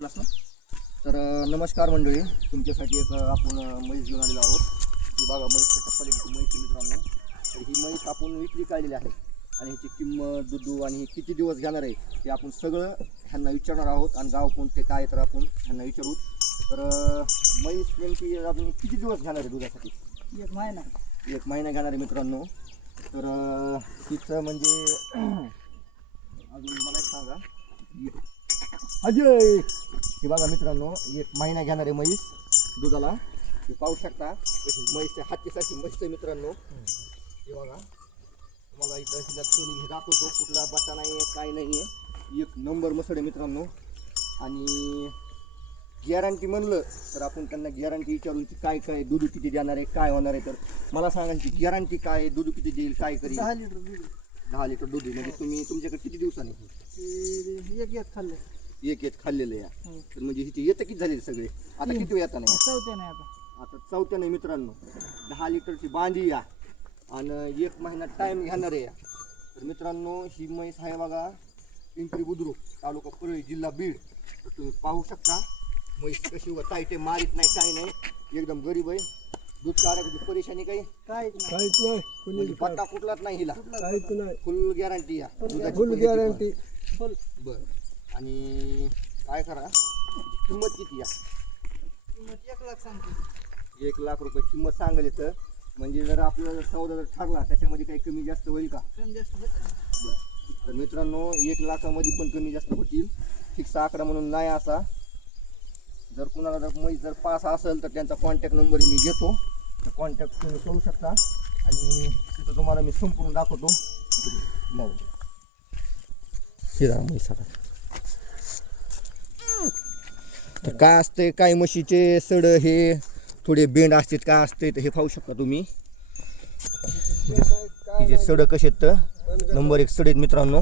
तर नमस्कार मंडळी. तुमच्यासाठी एक आपण अ, म्हैस घेऊन आलेलो आहोत. ही बघा म्हैस कशा पद्धतीची म्हैस मित्रांनो. तर ही म्हैस आपण विक्री काढलेली आहे. आणि ह्याची किंमत दुधू आणि हे किती दिवस घेणार आहे ते आपण सगळं ह्यांना विचारणार आहोत. आणि गाव कोणते काय तर आपण ह्यांना विचारू. तर म्हैस नेमकी अजून किती दिवस घेणार आहे दुधासाठी? एक महिना. एक महिना घेणार आहे मित्रांनो. तर तिचं म्हणजे अजून मला एक सांगा. अजय! हे बघा मित्रांनो एक महिना घेणार आहे म्हैस दुधाला. हे पाहू शकता म्हैस हातीसाठी म्हैस मित्रांनो. हे बघा. तुम्हाला इथं हिला हे दाखवतो कुठला बटा नाही आहे काय नाही आहे एक नंबर मसड आहे मित्रांनो. आणि गॅरंटी म्हणलं तर आपण त्यांना गॅरंटी विचारू की काय काय दूध किती देणार आहे काय होणार आहे. तर मला सांगा की गॅरंटी काय आहे दूध किती देईल काय करेल? दहा लिटर दूध दहा लिटर दूध. म्हणजे तुम्ही तुमच्याकडे किती दिवसांनी? एक खाल्लं एक एक खाल्लेलं आहे हो. तर म्हणजे हिचे येतं किती झाले सगळे? आता किती वेळ येता नाही चौथ्या नाही आता. आता चौथ्या नाही मित्रांनो. दहा लिटरची बांधी या. आणि एक महिना टाईम घेणार आहे तर मित्रांनो ही म्हैस आहे बघा पिंपरी बुद्रुक तालुका परळी जिल्हा बीड. तर तुम्ही पाहू शकता म्हैस कशी व ताईटे मारीत नाही काही नाही. एकदम गरीब आहे. दूध काढायची परेशानी काही? काहीच नाही. काहीच नाही. म्हणजे पट्टा कुठलाच नाही हिला. काहीच नाही. फुल गॅरंटी या. दुधाची फुल पण. गॅरंटी फुल बरं. आणि काय करा किंमत किती या किंमत एक लाख सांगते. एक लाख रुपये किंमत सांगेल तर म्हणजे जर आपल्याला सौदा जर ठरला त्याच्यामध्ये काही कमी जास्त होईल का? कमी जास्त. बरं. तर मित्रांनो एक लाखामध्ये पण कमी जास्त होतील. फिक्स आकडा म्हणून नाही असा. जर कुणाला जर म्हैस जर पास असेल तर त्यांचा कॉन्टॅक्ट नंबर मी घेतो. तर कॉन्टॅक्ट तुम्ही करू शकता. आणि तिथं तुम्हाला मी संपूर्ण दाखवतो. मग. तर काय असते काय म्हशीचे सड हे थोडे बेंड असतात काय असते तर हे पाहू शकता तुम्ही. जे सड कसे आहेत तर नंबर एक सड आहेत मित्रांनो.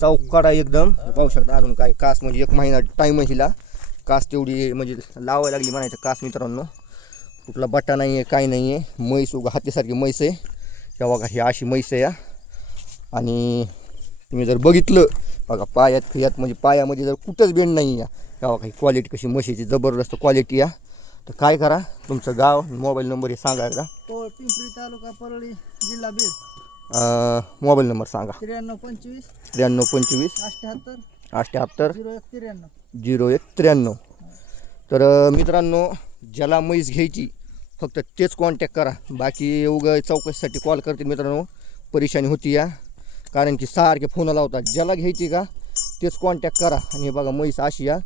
चौकाडा एकदम. पाहू शकता अजून काय कास म्हणजे एक महिना टाईम हिला. कास तेवढी म्हणजे लावायला लागली म्हणायचं कास मित्रांनो. कुठला बट्टा नाही आहे काय नाही आहे. म्हैस उगा हातीसारखी म्हैस आहे. तेव्हा का ही अशी म्हैस आहे या आणि तुम्ही जर बघितलं बघा पायात फियात म्हणजे पायामध्ये जर कुठंच बेंड नाही आहे या बघा ही क्वालिटी कशी म्हशीची जबरदस्त क्वालिटी या. तर काय करा तुमचं गाव मोबाईल नंबर हे सांगा एकदा. तो पिंपरी तालुका परळी जिल्हा बीड. मोबाईल नंबर सांगा. त्र्याण्णव पंचवीस. त्र्याण्णव पंचवीस. अठ्ठ्याहत्तर अठ्ठ्याहत्तर झिरो एक त्र्याण्णव. झिरो एक त्र्याण्णव. तर मित्रांनो ज्याला म्हैस घ्यायची फक्त तेच कॉन्टॅक्ट करा. बाकी उगं चौकशीसाठी कॉल करतील मित्रांनो. परेशानी होती या. कारण की सारखे फोन लावतात. ज्याला घ्यायची का तेच कॉन्टॅक्ट करा. आणि हे बघा म्हैस अशी या.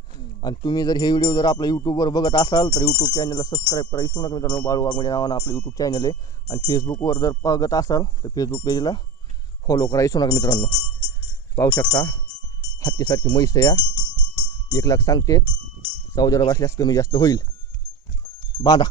आणि तुम्ही जर हे व्हिडिओ जर आपल्या यूट्यूबवर बघत असाल तर यूट्यूब चॅनलला सबस्क्राईब करा. विसरू नका मित्रांनो बाळू वाघ म्हणजे नावानं आपलं यूट्यूब चॅनल आहे. आणि फेसबुकवर जर बघत असाल तर फेसबुक पेजला फॉलो करा. विसरू नका मित्रांनो. पाहू शकता हत्तीसारखी म्हैस या. एक लाख सांगते चौदा बसल्यास कमी जास्त होईल. बांधा.